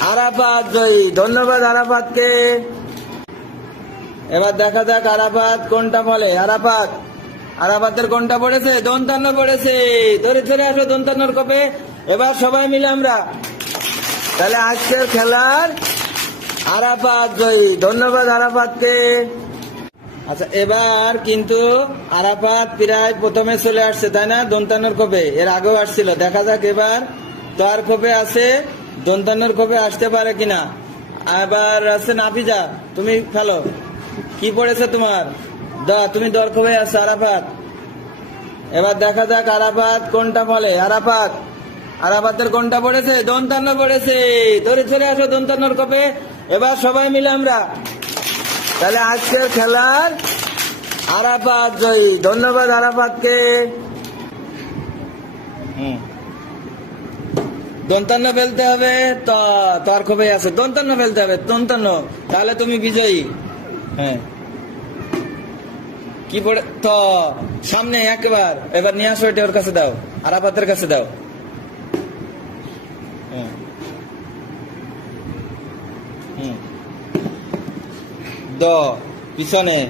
আরাফাত জয়ী। ধন্যবাদ আরাফাতকে। এবার দেখা যাক আরাফাত কোনটা বলে। আরাফাত, আরাফাতের কোনটা পড়েছে? দন্তান্ন পড়েছে। ধরে ধরে আসো দন্তান্নর কপে। এবার সবাই মিলে আমরা। তাহলে আজকের খেলার আরাফাত জয়ী। ধন্যবাদ আরাফাতকে। আচ্ছা এবার কিন্তু আরাফাত প্রায় প্রথমে চলে আসছে, তাই না? দন্তান্নর কপে। এর আগেও আসছিল। দেখা যাক এবার তার কপে আছে দন্তান্নর কপে আসতে পারে কিনা? এবার আছে নাফিজা, তুমি খেলো কি পড়েছে তোমার? দা তুমি দর কপে আছো, আরাফাত। এবার দেখা যাক আরাফাত কোনটা বলে। আরাফাত, আরাফাতের কোনটা পড়েছে? দন্তান্ন পড়েছে। ধরে চলে আসো দন্তান্নর কপে। এবার সবাই মিলে আমরা। তাহলে আজকের খেলার আরাফাত জয়ী। ধন্যবাদ আরাফাতকে। হুম। দন্তান্ন ফেলতে হবে, তো, তার খবর আছে। দন্তান্ন ফেলতে হবে, দন্তান্ন। তাহলে তুমি বিজয়ী। হ্যাঁ। কি পড়ে? তো, সামনে একবার, এবার নিয়ে আসো এটা ওর কাছে দাও, আরাফাতের কাছে দাও। হুম। দ, পিছনে।